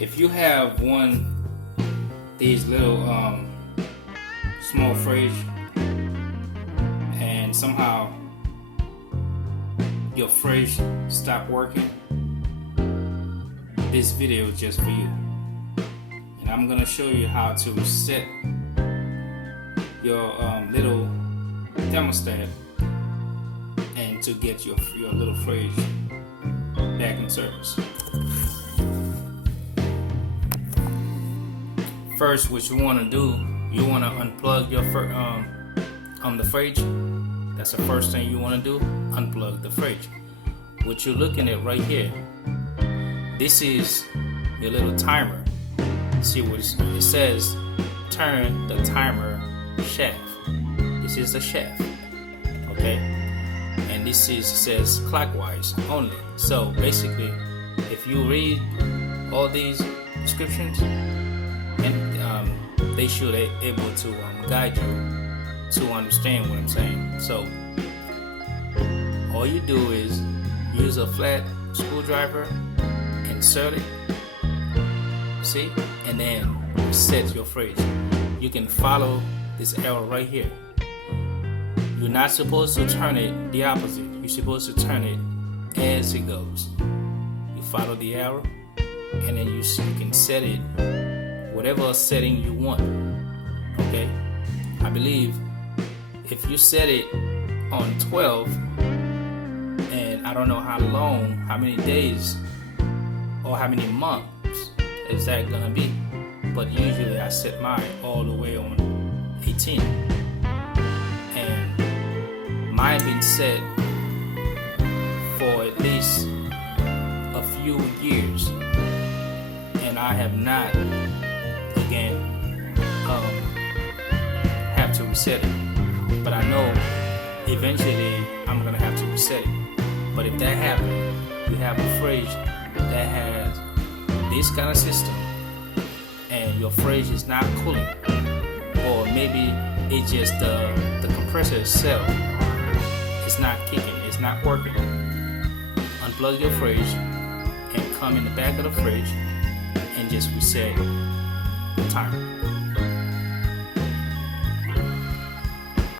If you have these little small fridge and somehow your fridge stopped working, this video is just for you. And I'm gonna show you how to reset your little thermostat and to get your little fridge back in service. First, what you want to do, you want to unplug your the fridge. That's the first thing you want to do. Unplug the fridge. What you're looking at right here, this is your little timer. See what it says? Turn the timer shaft. This is the shaft, okay? And this says clockwise only. So basically, if you read all these descriptions, and they should be able to guide you to understand what I'm saying. So all you do is use a flat screwdriver, insert it, see, and then set your fridge. You can follow this arrow right here. You're not supposed to turn it the opposite. You're supposed to turn it as it goes. You follow the arrow, and then you can set it whatever setting you want. Okay, I believe if you set it on 12, and I don't know how long, how many days, or how many months is that gonna be, but usually I set mine all the way on 18, and mine been set for at least a few years, and I have not again have to reset it. But I know eventually I'm gonna have to reset it. But if that happens, you have a fridge that has this kind of system, and your fridge is not cooling, or maybe it's just the compressor itself is not kicking, it's not working. Unplug your fridge and come in the back of the fridge and just reset the timer.